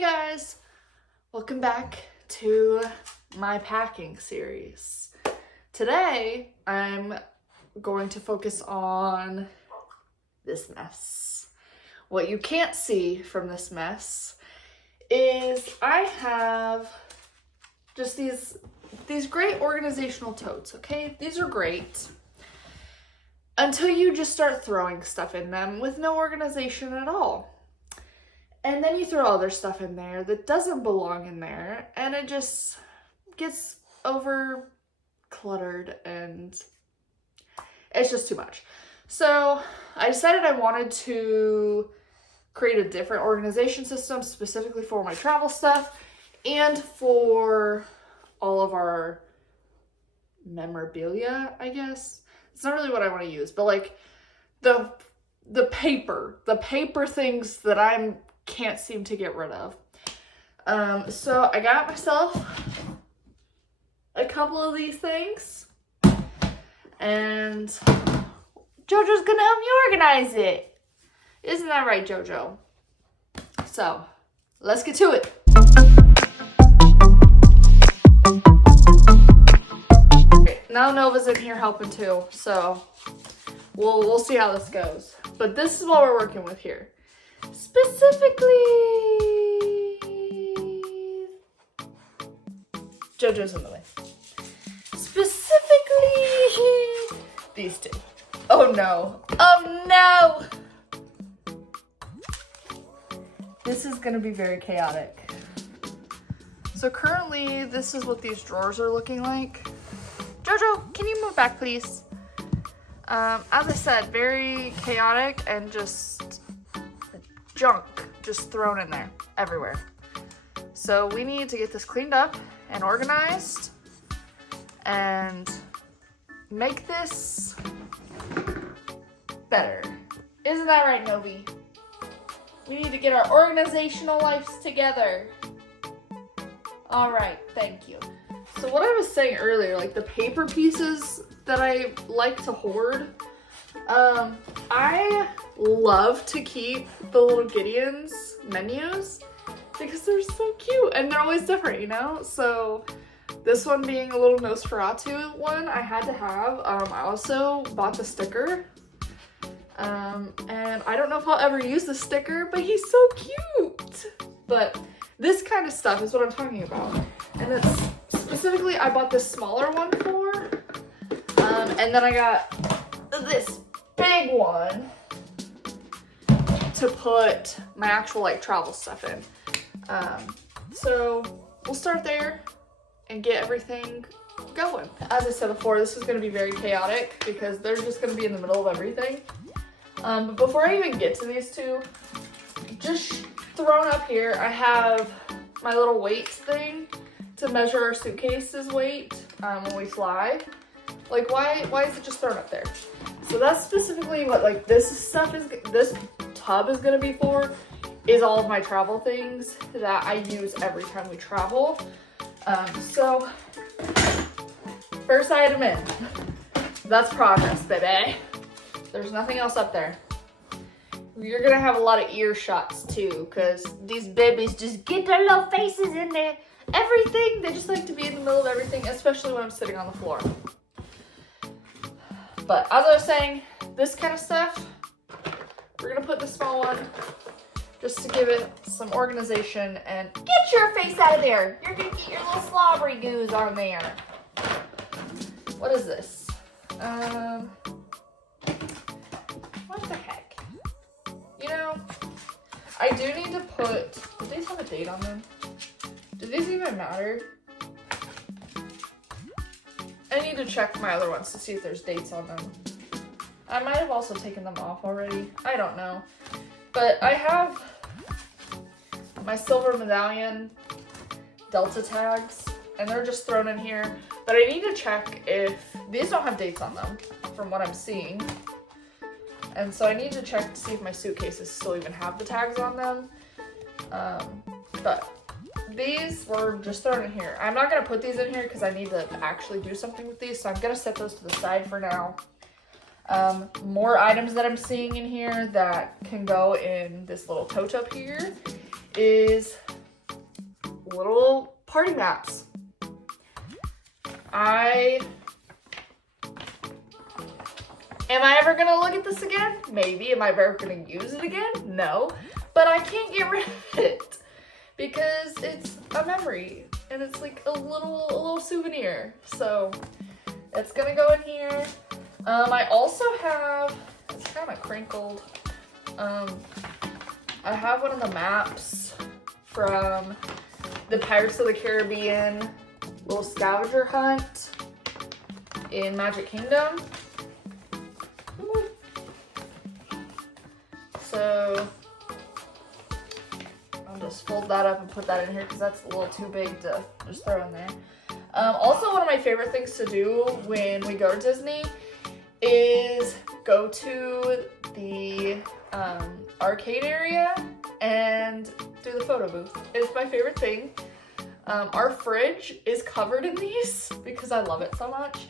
Hey guys, welcome back to my packing series. Today I'm going to focus on this mess. What you can't see from this mess is I have just these great organizational totes, okay? These are great until you just start throwing stuff in them with no organization at all. And then you throw other stuff in there that doesn't belong in there, and it just gets over cluttered and it's just too much. So I decided I wanted to create a different organization system specifically for my travel stuff and for all of our memorabilia, I guess. It's not really what I want to use, but like the paper things that I can't seem to get rid of. So I got myself a couple of these things, and JoJo's gonna help me organize it. Isn't that right, JoJo? So let's get to it. Now Nova's in here helping too, so we'll see how this goes. But this is what we're working with here. Specifically, JoJo's in the way. Specifically, these two. Oh no. Oh no. This is gonna be very chaotic. So currently, this is what these drawers are looking like. JoJo, can you move back, please? As I said, very chaotic and just junk just thrown in there everywhere. So we need to get this cleaned up and organized and make this better. Isn't that right, Novi? We need to get our organizational lives together. All right, thank you. So what I was saying earlier, like the paper pieces that I like to hoard, I love to keep the little Gideon's menus because they're so cute and they're always different, you know? So this one being a little Nosferatu one I had to have. I also bought the sticker. And I don't know if I'll ever use the sticker, but he's so cute. But this kind of stuff is what I'm talking about. And it's specifically, I bought this smaller one for, and then I got this big one to put my actual like travel stuff in. So we'll start there and get everything going. As I said before, this is gonna be very chaotic because they're just gonna be in the middle of everything. But before I even get to these two, just thrown up here, I have my little weight thing to measure our suitcase's weight when we fly. Like, why is it just thrown up there? So that's specifically what like this tub is gonna be for, is all of my travel things that I use every time we travel. So first item in, that's progress, baby. There's nothing else up there. You're gonna have a lot of ear shots too, because these babies just get their little faces in there. Everything, they just like to be in the middle of everything, especially when I'm sitting on the floor. But as I was saying, this kind of stuff, we're gonna put the small one just to give it some organization and get your face out of there. You're gonna get your little slobbery goos on there. What is this? What the heck? You know, I do need to put, do these have a date on them? Do these even matter? I need to check my other ones to see if there's dates on them. I might have also taken them off already. I don't know. But I have my silver medallion Delta tags, and they're just thrown in here. But I need to check if these don't have dates on them from what I'm seeing. And so I need to check to see if my suitcases still even have the tags on them. But these were just thrown in here. I'm not gonna put these in here because I need to actually do something with these, so I'm gonna set those to the side for now. More items that I'm seeing in here that can go in this little tote up here is little party maps. Am I ever gonna look at this again? Maybe. Am I ever gonna use it again? No. But I can't get rid of it because it's a memory and it's like a little souvenir. So it's gonna go in here. I also have, it's kind of crinkled. I have one of the maps from the Pirates of the Caribbean little scavenger hunt in Magic Kingdom. So I'll just fold that up and put that in here because that's a little too big to just throw in there. Also, one of my favorite things to do when we go to Disney is go to the arcade area and do the photo booth. It's my favorite thing. Our fridge is covered in these because I love it so much.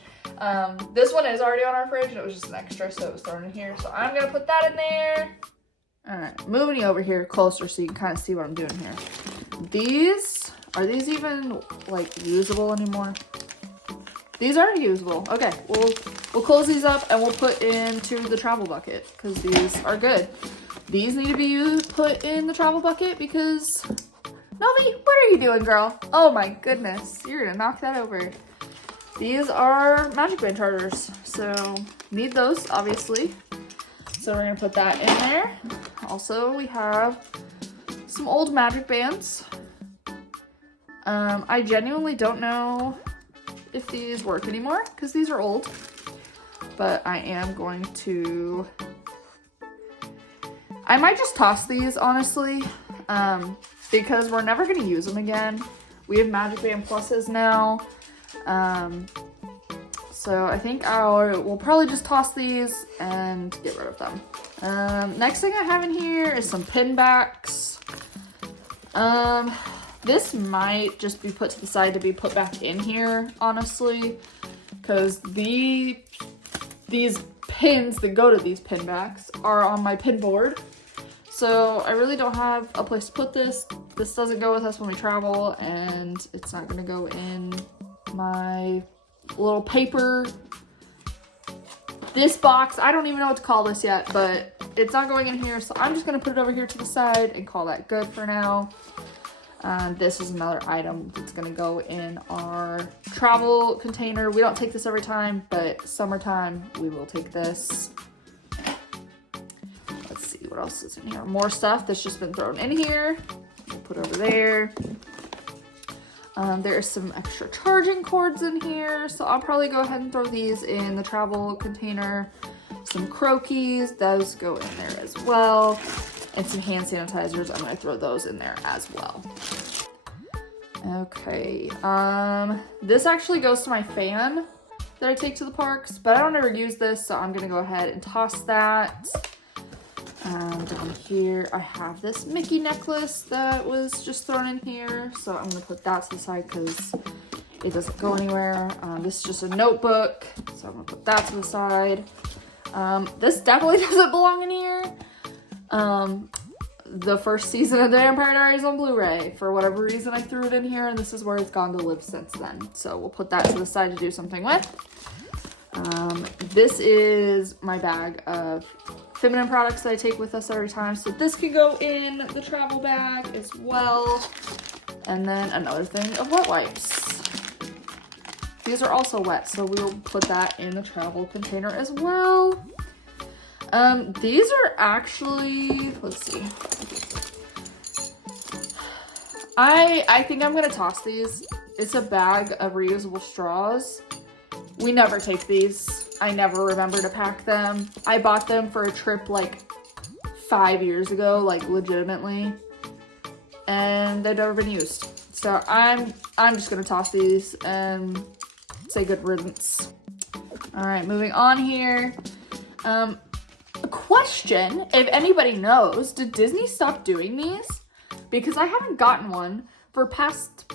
This one is already on our fridge and it was just an extra, so it was thrown in here. So I'm gonna put that in there. All right, moving you over here closer so you can kind of see what I'm doing here. Are these even like usable anymore? These aren't usable. Okay, we'll close these up and we'll put into the travel bucket because these are good. These need to be put in the travel bucket because Novi, what are you doing, girl? Oh my goodness, you're gonna knock that over. These are Magic Band charters, so need those obviously. So we're gonna put that in there. Also, we have some old Magic Bands. I genuinely don't know if these work anymore because these are old, but I am going to, I might just toss these honestly, because we're never gonna use them again. We have Magic Band Pluses now. So I think we'll probably just toss these and get rid of them. Next thing I have in here is some pin backs. This might just be put to the side to be put back in here, honestly, because these pins that go to these pin backs are on my pin board. So I really don't have a place to put this. This doesn't go with us when we travel, and it's not gonna go in my little paper, this box. I don't even know what to call this yet, but it's not going in here, so I'm just gonna put it over here to the side and call that good for now. This is another item that's gonna go in our travel container. We don't take this every time, but summertime we will take this. Let's see what else is in here. More stuff that's just been thrown in here. We'll put over there. There is some extra charging cords in here, so I'll probably go ahead and throw these in the travel container. Some croquis, those go in there as well. And some hand sanitizers, I'm gonna throw those in there as well. Okay, this actually goes to my fan that I take to the parks, but I don't ever use this, so I'm gonna go ahead and toss that. Down here, I have this Mickey necklace that was just thrown in here, so I'm gonna put that to the side because it doesn't go anywhere. This is just a notebook, so I'm gonna put that to the side. This definitely doesn't belong in here. The first season of The Vampire Diaries on Blu-ray. For whatever reason, I threw it in here, and this is where it's gone to live since then. So we'll put that to the side to do something with. This is my bag of feminine products that I take with us every time. So this could go in the travel bag as well. And then another thing of wet wipes. These are also wet, so we'll put that in the travel container as well. These are actually, let's see. I think I'm gonna toss these. It's a bag of reusable straws. We never take these. I never remember to pack them. I bought them for a trip like 5 years ago, like legitimately. And they've never been used. So I'm just gonna toss these and say good riddance. All right, moving on here. A question, if anybody knows, did Disney stop doing these? Because I haven't gotten one for past,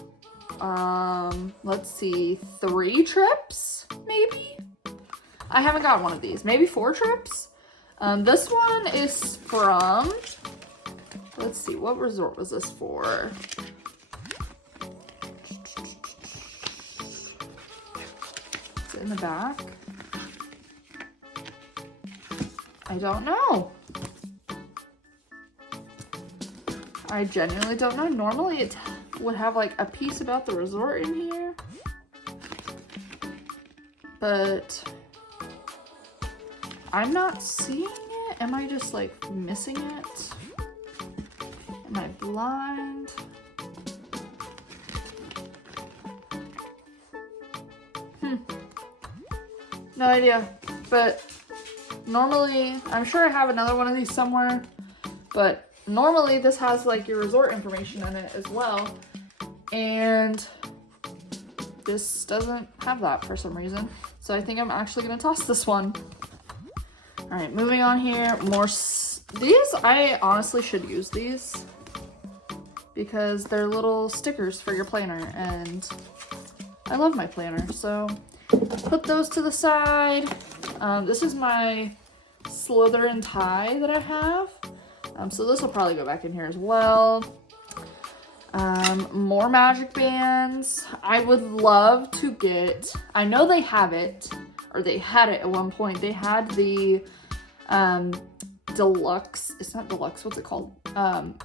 let's see, 3 trips, maybe? I haven't got one of these, maybe 4 trips? This one is from, let's see, what resort was this for? Is it in the back? I don't know. I genuinely don't know. Normally it would have like a piece about the resort in here. But I'm not seeing it. Am I just like missing it? Am I blind? No idea. But normally, I'm sure I have another one of these somewhere, but normally this has like your resort information in it as well. And this doesn't have that for some reason. So I think I'm actually gonna toss this one. All right, moving on here. More, these, I honestly should use these because they're little stickers for your planner and I love my planner. So put those to the side. This is my Slytherin tie that I have. So this will probably go back in here as well. More magic bands. I would love to get, I know they have it, or they had it at one point. They had the deluxe, it's not deluxe, what's it called?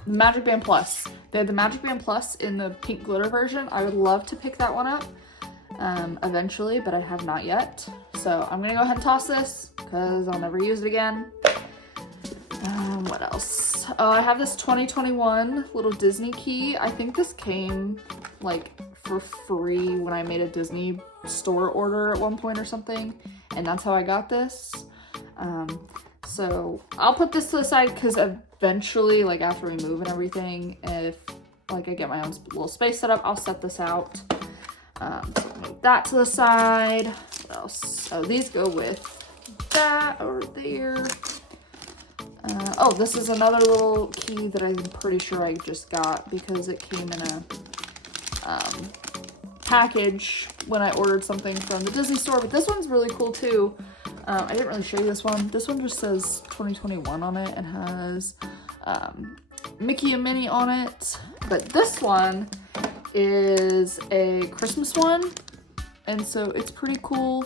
Magic Band Plus. They had the Magic Band Plus in the pink glitter version. I would love to pick that one up eventually, but I have not yet. So I'm gonna go ahead and toss this because I'll never use it again. What else? Oh, I have this 2021 little Disney key. I think this came like for free when I made a Disney store order at one point or something, and that's how I got this. So I'll put this to the side because eventually, like after we move and everything, if like I get my own little space set up, I'll set this out. So move that to the side. What else? Oh, these go with that over there. Oh, this is another little key that I'm pretty sure I just got because it came in a package when I ordered something from the Disney store, but this one's really cool too. I didn't really show you this one. This one just says 2021 on it and has Mickey and Minnie on it, but this one is a Christmas one, and so it's pretty cool.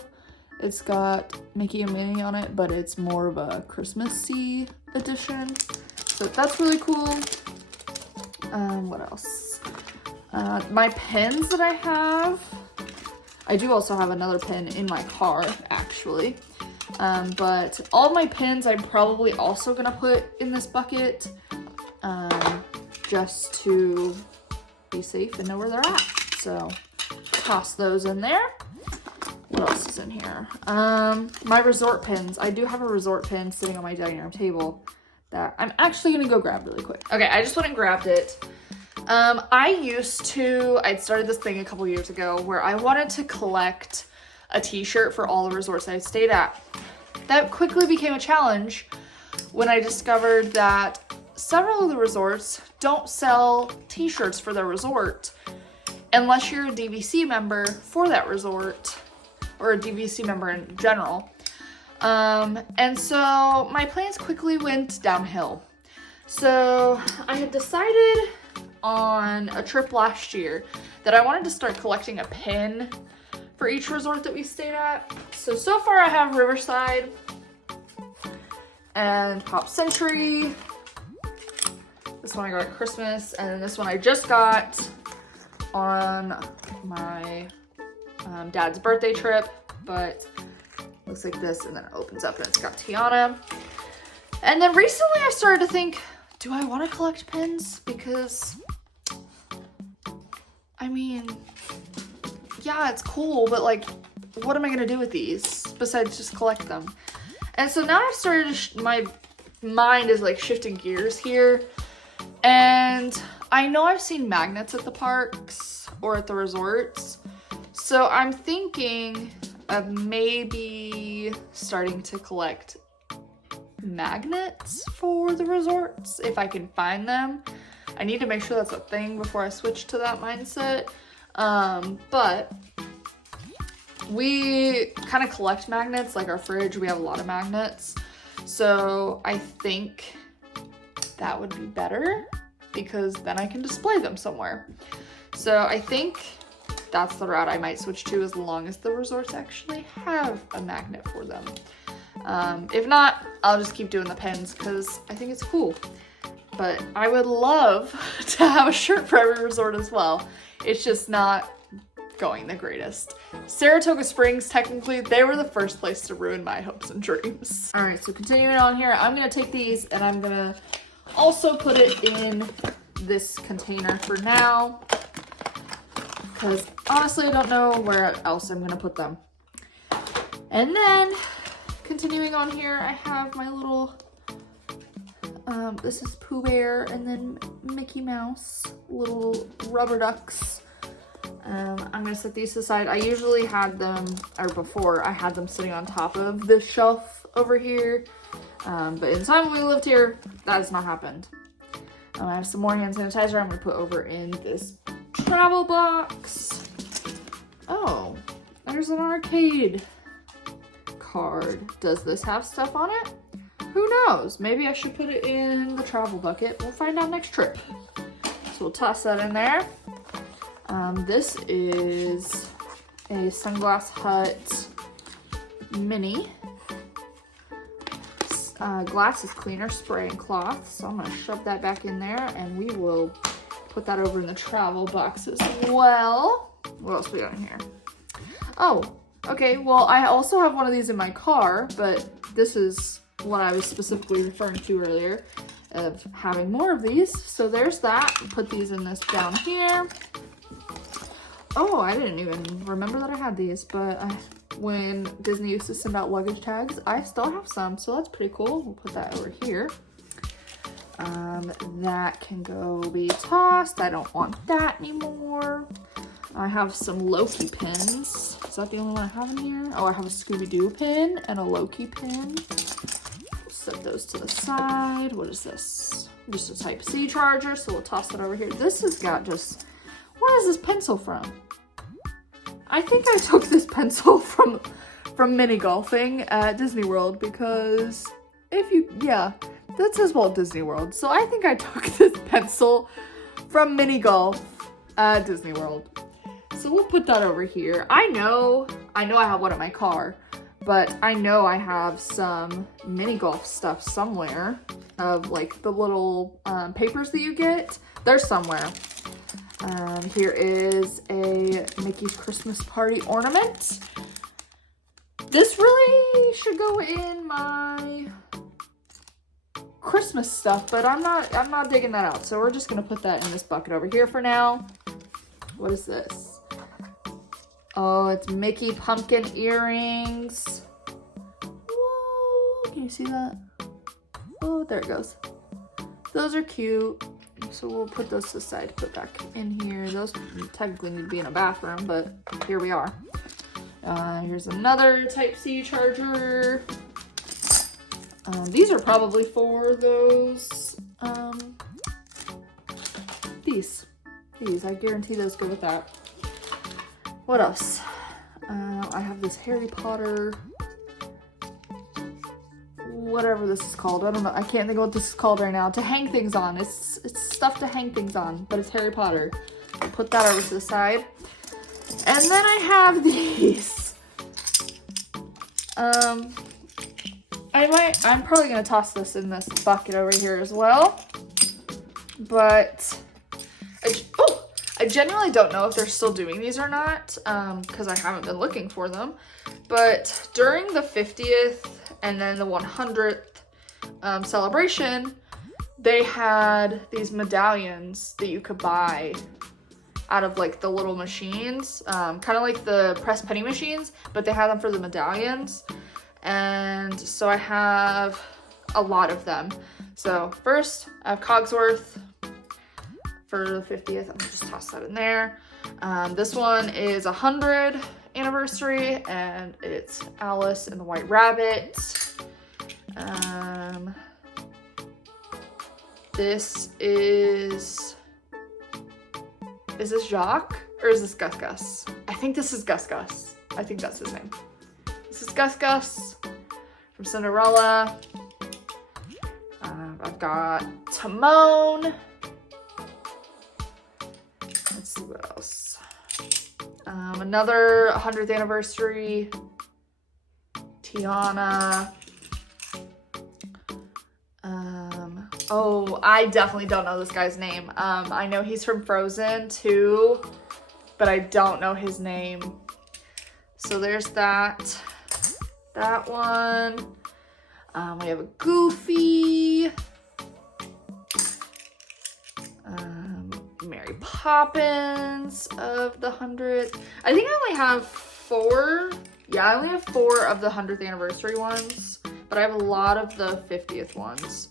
It's got Mickey and Minnie on it, but it's more of a Christmassy edition. So that's really cool. What else? My pens that I have. I do also have another pen in my car, actually. But all of my pens I'm probably also gonna put in this bucket, just to be safe and know where they're at. So toss those in there. What else is in here? My resort pins. I do have a resort pin sitting on my dining room table that I'm actually gonna go grab really quick. Okay, I just went and grabbed it. I'd started this thing a couple years ago where I wanted to collect a t-shirt for all the resorts I stayed at. That quickly became a challenge when I discovered that several of the resorts don't sell t-shirts for their resort unless you're a DVC member for that resort, or a DVC member in general. And so my plans quickly went downhill. So I had decided on a trip last year that I wanted to start collecting a pin for each resort that we stayed at. So far I have Riverside and Pop Century. This one I got at Christmas, and then this one I just got on my dad's birthday trip, but looks like this, and then it opens up and it's got Tiana. And then recently I started to think, do I want to collect pins? Because I mean, yeah, it's cool, but like, what am I gonna do with these besides just collect them? And so now I've started to my mind is like shifting gears here, and I know I've seen magnets at the parks or at the resorts, so I'm thinking of maybe starting to collect magnets for the resorts if I can find them. I need to make sure that's a thing before I switch to that mindset. But we kind of collect magnets, like our fridge, we have a lot of magnets. So I think that would be better because then I can display them somewhere. So I think that's the route I might switch to, as long as the resorts actually have a magnet for them. If not, I'll just keep doing the pins because I think it's cool. But I would love to have a shirt for every resort as well. It's just not going the greatest. Saratoga Springs, technically, they were the first place to ruin my hopes and dreams. All right, so continuing on here, I'm gonna take these and I'm gonna also put it in this container for now, because honestly, I don't know where else I'm gonna put them. And then, continuing on here, I have my little, this is Pooh Bear and then Mickey Mouse, little rubber ducks. I'm gonna set these aside. I usually had them, or before, I had them sitting on top of this shelf over here. But in the time we lived here, that has not happened. I have some more hand sanitizer I'm gonna put over in this travel box. Oh, there's an arcade card. Does this have stuff on it? Who knows? Maybe I should put it in the travel bucket. We'll find out next trip. So we'll toss that in there. This is a Sunglass Hut mini glasses cleaner spray and cloth. So I'm gonna shove that back in there and we will put that over in the travel box as well. What else we got in here? Oh, okay. Well, I also have one of these in my car, but this is what I was specifically referring to earlier of having more of these. So there's that. Put these in this down here. Oh, I didn't even remember that I had these, but when Disney used to send out luggage tags, I still have some, so that's pretty cool. We'll put that over here. That can go be tossed. I don't want that anymore. I have some Loki pins. Is that the only one I have in here? Oh, I have a Scooby-Doo pin and a Loki pin. We'll set those to the side. What is this? Just a Type-C charger, so we'll toss that over here. This has got just... Where is this pencil from? I think I took this pencil from mini golfing at Disney World, because that says Walt Disney World. So I think I took this pencil from mini golf at Disney World. So we'll put that over here. I know I have one in my car, but I know I have some mini golf stuff somewhere of like the little papers that you get. They're somewhere. Here is a Mickey's Christmas Party ornament. This really should go in my Christmas stuff, but I'm not digging that out. So we're just gonna put that in this bucket over here for now. What is this? Oh, it's Mickey pumpkin earrings. Whoa, can you see that? Oh, there it goes. Those are cute. So we'll put those aside, put back in here. Those technically need to be in a bathroom, but here we are. Here's another Type-C charger. These are probably for those, these, I guarantee those go with that. What else? I have this Harry Potter, whatever this is called. I don't know. I can't think of what this is called right now. To hang things on. It's stuff to hang things on, but it's Harry Potter. I'll put that over to the side. And then I have these. I'm probably gonna toss this in this bucket over here as well. But I genuinely don't know if they're still doing these or not, because I haven't been looking for them. But during the 50th and then the 100th celebration, they had these medallions that you could buy out of like the little machines, kind of like the press penny machines, but they had them for the medallions. And so I have a lot of them. So first I have Cogsworth for the 50th. I'm gonna just toss that in there. This one is 100 anniversary, and it's Alice and the White Rabbit. This is this Jacques or is this Gus Gus? I think this is Gus Gus. I think that's his name. This is Gus Gus from Cinderella. I've got Timon. Let's see what else. Another 100th anniversary. Tiana. Oh, I definitely don't know this guy's name. I know he's from Frozen too, but I don't know his name. So there's that. That one. We have a Goofy. Mary Poppins of the 100th. I think I only have 4. Yeah, I only have 4 of the 100th anniversary ones, but I have a lot of the 50th ones.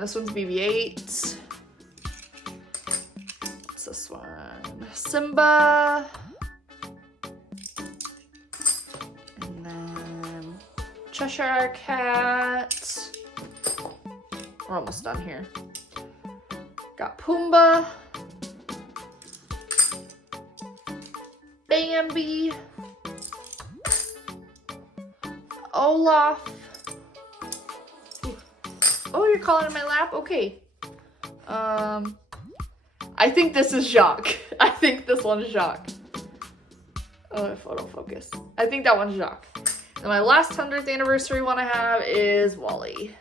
This one's BB-8. What's this one? Simba. And then Cheshire Cat. We're almost done here. Got Pumbaa. Bambi. Olaf. Oh, you're calling in my lap? Okay. I think this is Jacques. I think this one's Jacques. Oh, photo focus. I think that one's Jacques. And my last 100th anniversary one I have is Wally.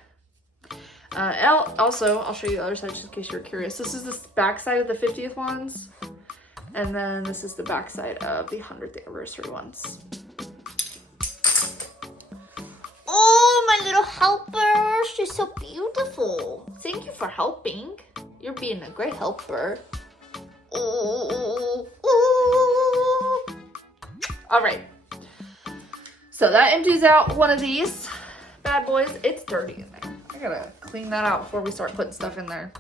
Also, I'll show you the other side just in case you're curious. This is the back side of the 50th ones. And then this is the back side of the 100th anniversary ones. Oh, my little helper. She's so beautiful. Thank you for helping. You're being a great helper. Oh, oh. All right. So that empties out one of these bad boys. It's dirty in there. I gotta clean that out before we start putting stuff in there.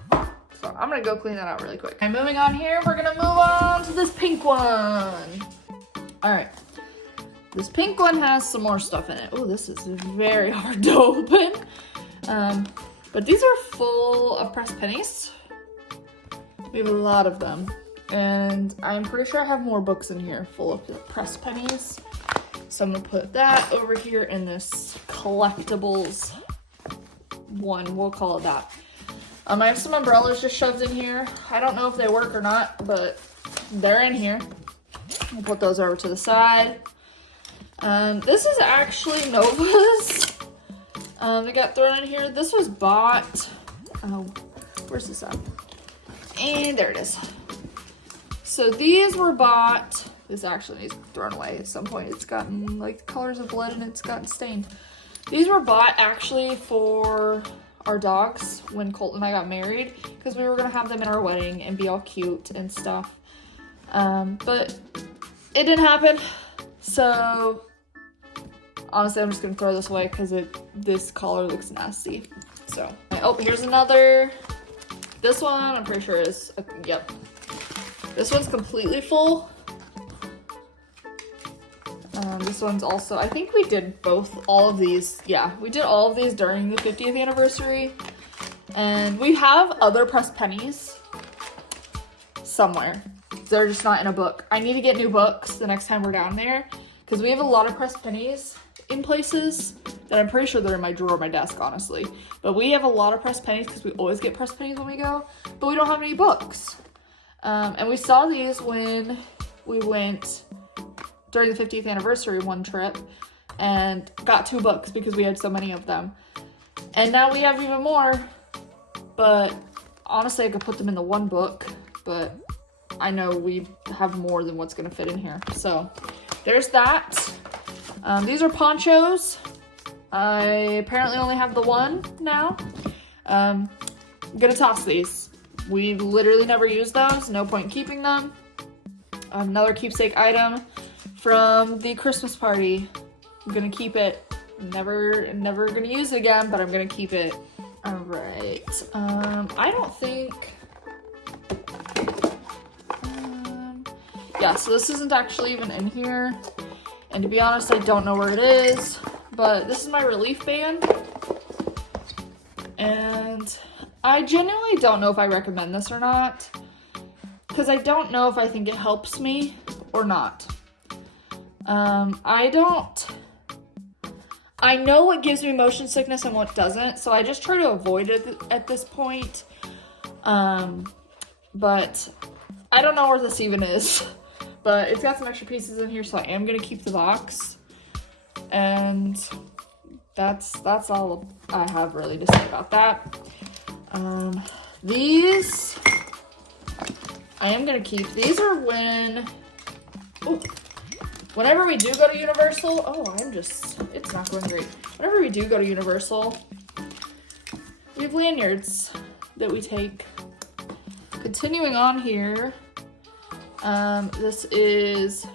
So I'm gonna go clean that out really quick. Okay, moving on here, we're gonna move on to this pink one. All right. This pink one has some more stuff in it. Oh, this is very hard to open. But these are full of pressed pennies. We have a lot of them. And I'm pretty sure I have more books in here full of the pressed pennies. So I'm gonna put that over here in this collectibles one, we'll call it that. I have some umbrellas just shoved in here. I don't know if they work or not, but they're in here. We'll put those over to the side. This is actually Nova's. They got thrown in here. This was bought. Oh, where's this at? And there it is. So these were bought. This actually needs to be thrown away at some point. It's gotten like colors of blood and it's gotten stained. These were bought actually for our dogs when Colt and I got married because we were gonna have them in our wedding and be all cute and stuff. But it didn't happen. So honestly, I'm just gonna throw this away because this collar looks nasty. So, oh, here's another. This one, I'm pretty sure is, yep. This one's completely full. This one's also, I think we did all of these. Yeah, we did all of these during the 50th anniversary. And we have other pressed pennies somewhere. They're just not in a book. I need to get new books the next time we're down there because we have a lot of pressed pennies in places that I'm pretty sure they're in my drawer of my desk, honestly. But we have a lot of pressed pennies because we always get pressed pennies when we go, but we don't have any books. And we saw these when we went during the 50th anniversary one trip and got 2 books because we had so many of them. And now we have even more, but honestly I could put them in the one book, but I know we have more than what's gonna fit in here. So there's that. These are ponchos. I apparently only have the one now. I'm gonna toss these. We literally never use those, no point keeping them. Another keepsake item from the Christmas party. I'm gonna keep it. Never gonna use it again, but I'm gonna keep it. All right. I don't think. Yeah, so this isn't actually even in here. And to be honest, I don't know where it is. But this is my relief band. And I genuinely don't know if I recommend this or not. Because I don't know if I think it helps me or not. I know what gives me motion sickness and what doesn't, so I just try to avoid it at this point. But I don't know where this even is. but it's got some extra pieces in here, so I am gonna keep the box. And that's all I have really to say about that. These I am gonna keep. These are whenever we do go to Universal. It's not going great. Whenever we do go to Universal, we have lanyards that we take. Continuing on here, this is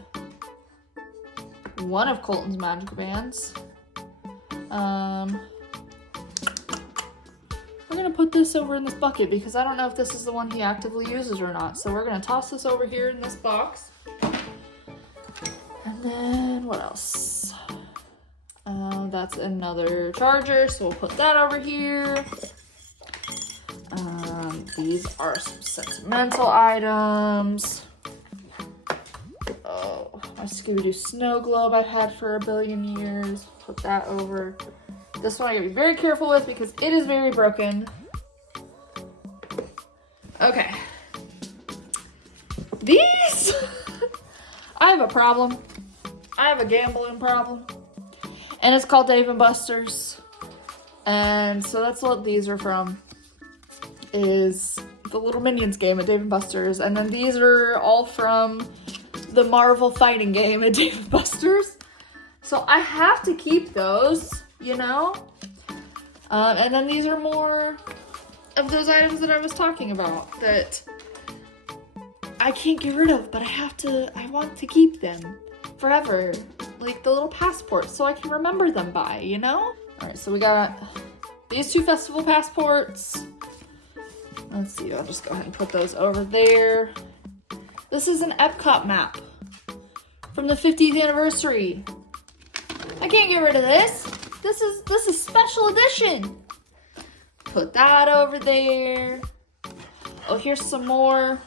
one of Colton's magic bands. We're gonna put this over in this bucket because I don't know if this is the one he actively uses or not. So we're gonna toss this over here in this box. And then what else? That's another charger, so we'll put that over here. These are some sentimental items. Oh, my Scooby-Doo snow globe I've had for a billion years. Put that over. This one I gotta be very careful with because it is very broken. Okay. These, I have a problem. I have a gambling problem. And it's called Dave & Buster's. And so that's what these are from. Is the Little Minions game at Dave & Buster's. And then these are all from the Marvel fighting game at Dave & Buster's. So I have to keep those, you know? And then these are more of those items that I was talking about that I can't get rid of, but I want to keep them forever. Like the little passports so I can remember them by, you know? All right, so we got these 2 festival passports. Let's see, I'll just go ahead and put those over there. This is an Epcot map from the 50th anniversary. I can't get rid of this. This is special edition. Put that over there. Oh, here's some more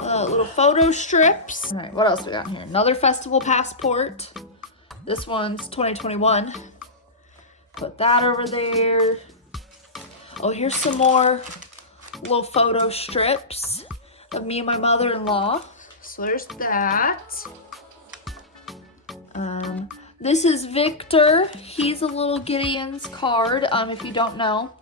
little photo strips. All right, what else we got here? Another festival passport. This one's 2021. Put that over there. Oh, here's some more little photo strips of me and my mother-in-law. So there's that. This is Victor. He's a little Gideon's card. If you don't know,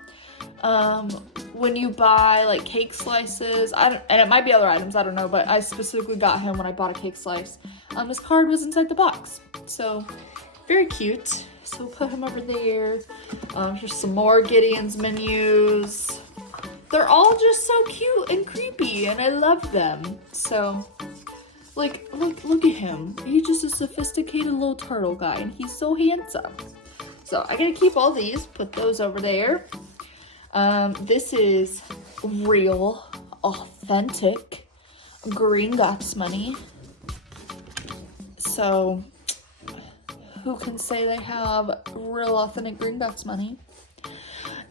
when you buy like cake slices, and it might be other items, I don't know, but I specifically got him when I bought a cake slice. His card was inside the box, so very cute. So we'll put him over there. Here's some more Gideon's menus. They're all just so cute and creepy, and I love them. So, like, look at him. He's just a sophisticated little turtle guy, and he's so handsome. So I gotta keep all these, put those over there. This is real, authentic Gringotts money. So, who can say they have real, authentic Gringotts money?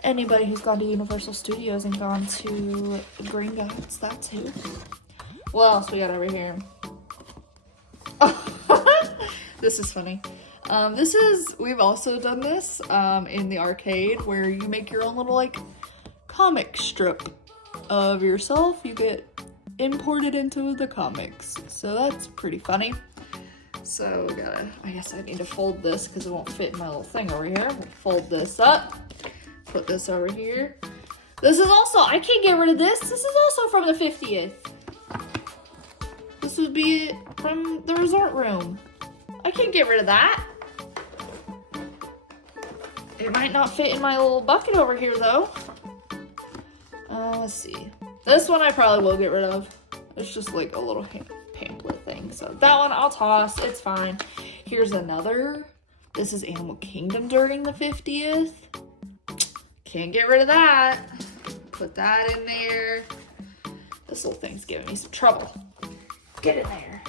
Anybody who's gone to Universal Studios and gone to Gringotts, that's who. What else we got over here? This is funny. We've also done this in the arcade where you make your own little like comic strip of yourself. You get imported into the comics. So that's pretty funny. So I guess I need to fold this because it won't fit in my little thing over here. We'll fold this up, put this over here. This is also, I can't get rid of this. This is also from the 50th. This would be from the resort room. I can't get rid of that. It might not fit in my little bucket over here though. Let's see. This one I probably will get rid of. It's just like a little pamphlet thing. So that one I'll toss. It's fine. Here's another. This is Animal Kingdom during the 50th. Can't get rid of that. Put that in there. This little thing's giving me some trouble. Get in there.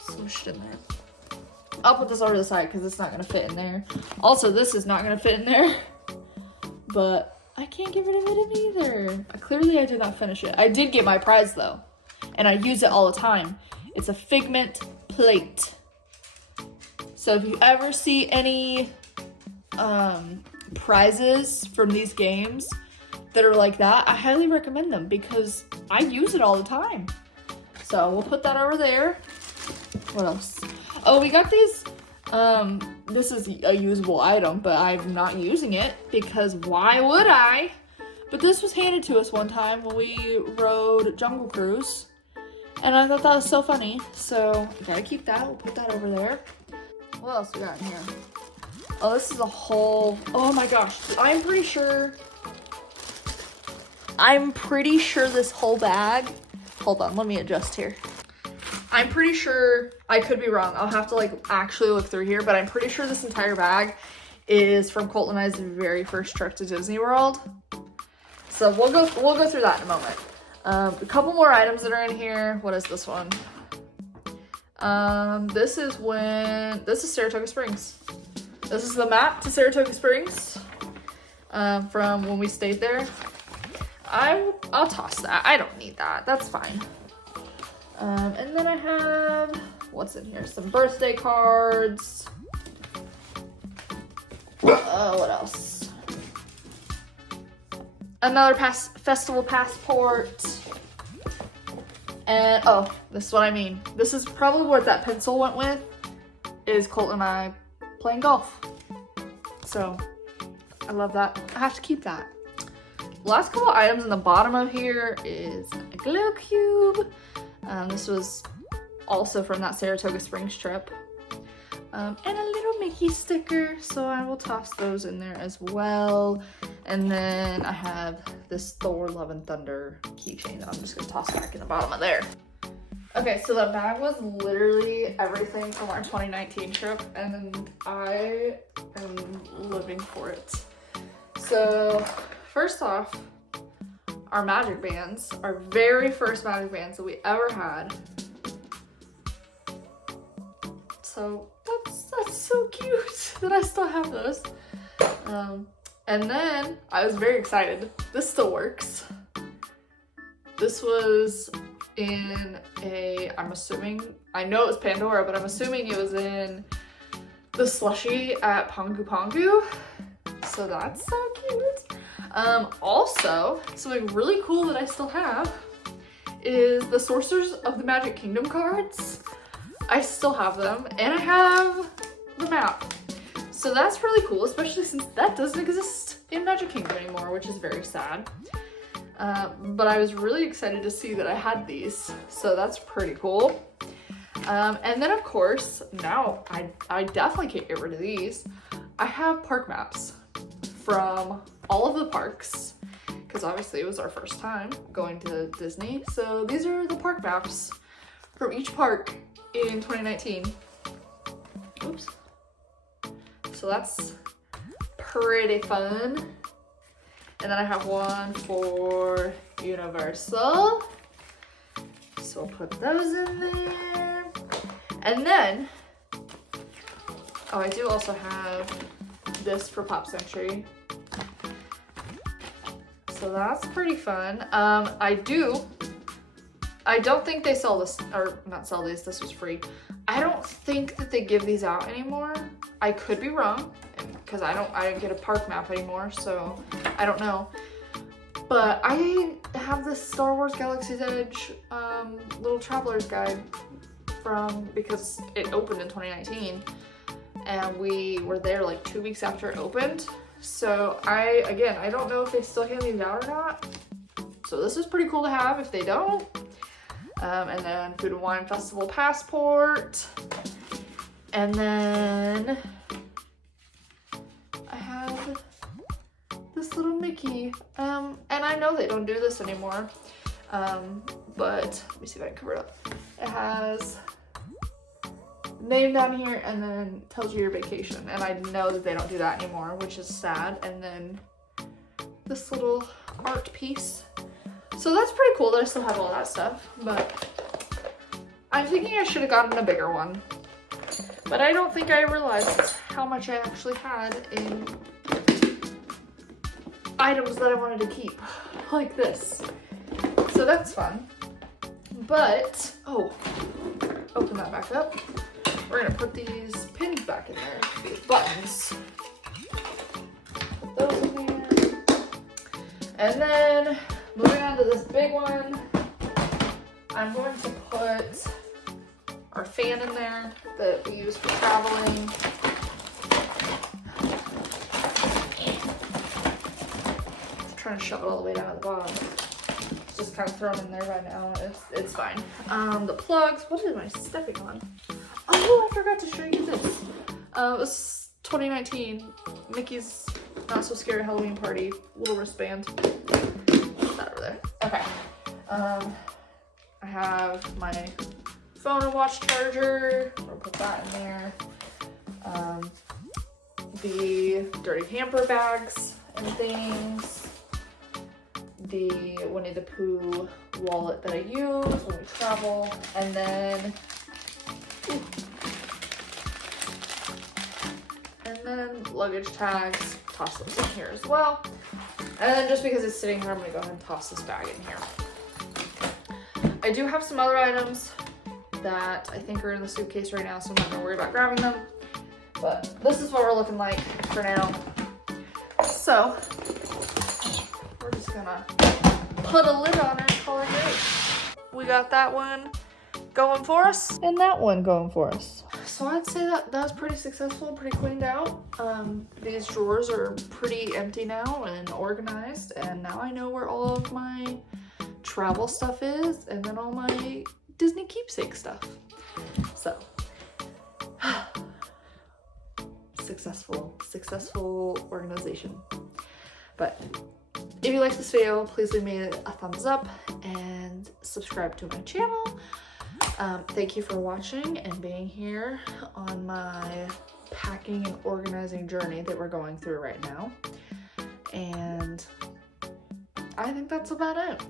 Smushed in there. I'll put this over to the side because it's not going to fit in there. Also, this is not going to fit in there. But I can't get rid of it either. Clearly, I did not finish it. I did get my prize, though. And I use it all the time. It's a Figment plate. So if you ever see any prizes from these games, that are like that, I highly recommend them because I use it all the time. So we'll put that over there. What else? Oh, we got these. This is a usable item, but I'm not using it because why would I? But this was handed to us one time when we rode Jungle Cruise. And I thought that was so funny. So I gotta keep that. We'll put that over there. What else we got in here? Oh, this is a whole, oh my gosh. I'm pretty sure this whole bag, hold on, let me adjust here. I'm pretty sure, I could be wrong. I'll have to like actually look through here, but I'm pretty sure this entire bag is from Colt and I's very first trip to Disney World. So we'll go through that in a moment. A couple more items that are in here. What is this one? This is Saratoga Springs. This is the map to Saratoga Springs from when we stayed there. I'll toss that. I don't need that. That's fine. And then I have, what's in here? Some birthday cards. What else? Another festival passport. And, oh, this is what I mean. This is probably what that pencil went with, is Colt and I playing golf. So, I love that. I have to keep that. Last couple items in the bottom of here is a glow cube. This was also from that Saratoga Springs trip. And a little Mickey sticker, so I will toss those in there as well. And then I have this Thor Love and Thunder keychain that I'm just gonna toss back in the bottom of there. Okay, so the bag was literally everything from our 2019 trip, and I am living for it. So, first off, our magic bands, our very first magic bands that we ever had. So that's so cute that I still have those. And then I was very excited. This still works. This was in I'm assuming, I know it was Pandora, but I'm assuming it was in the slushie at Pongu Pongu. So that's so cute. Also, something really cool that I still have is the Sorcerers of the Magic Kingdom cards. I still have them, and I have the map. So that's really cool, especially since that doesn't exist in Magic Kingdom anymore, which is very sad. But I was really excited to see that I had these, so that's pretty cool. And then of course, now I definitely can't get rid of these. I have park maps from all of the parks, because obviously it was our first time going to Disney. So these are the park maps from each park in 2019. Oops. So that's pretty fun. And then I have one for Universal. So we'll put those in there. And then, oh, I do also have this for Pop Century. So that's pretty fun. I don't think they sell this, or not sell these, this was free. I don't think that they give these out anymore. I could be wrong, because I didn't get a park map anymore, so I don't know. But I have this Star Wars Galaxy's Edge little traveler's guide because it opened in 2019, and we were there like 2 weeks after it opened. So I don't know if they still hand these out or not. So this is pretty cool to have if they don't. And then Food and Wine Festival passport. And then I have this little Mickey. And I know they don't do this anymore. But let me see if I can cover it up. It has name down here and then tells you your vacation. And I know that they don't do that anymore, which is sad. And then this little art piece. So that's pretty cool that I still have all that stuff, but I'm thinking I should have gotten a bigger one. But I don't think I realized how much I actually had in items that I wanted to keep, like this. So that's fun. But, oh, open that back up. We're gonna put these pins back in there, these buttons. Put those in there. And then moving on to this big one, I'm going to put our fan in there that we use for traveling. I'm trying to shove it all the way down at the bottom. It's just kind of thrown in there right now. It's fine. The plugs. What am I stepping on? Oh, I forgot to show you this. It was 2019 Mickey's Not So Scary Halloween Party little wristband. Put that over there. Okay. I have my phone and watch charger. I'll put that in there. The dirty hamper bags and things. The Winnie the Pooh wallet that I use when we travel. And then luggage tags. Toss those in here as well. And then just because it's sitting here, I'm gonna go ahead and toss this bag in here. I do have some other items that I think are in the suitcase right now, so I'm not gonna worry about grabbing them. But this is what we're looking like for now. So we're just gonna put a lid on it and call it good. We got that one going for us and that one going for us. So I'd say that was pretty successful, pretty cleaned out. These drawers are pretty empty now and organized, and now I know where all of my travel stuff is and then all my Disney keepsake stuff. So successful organization. But if you like this video, please leave me a thumbs up and subscribe to my channel. Thank you for watching and being here on my packing and organizing journey that we're going through right now. And I think that's about it.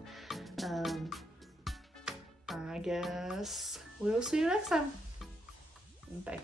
I guess we'll see you next time. Bye.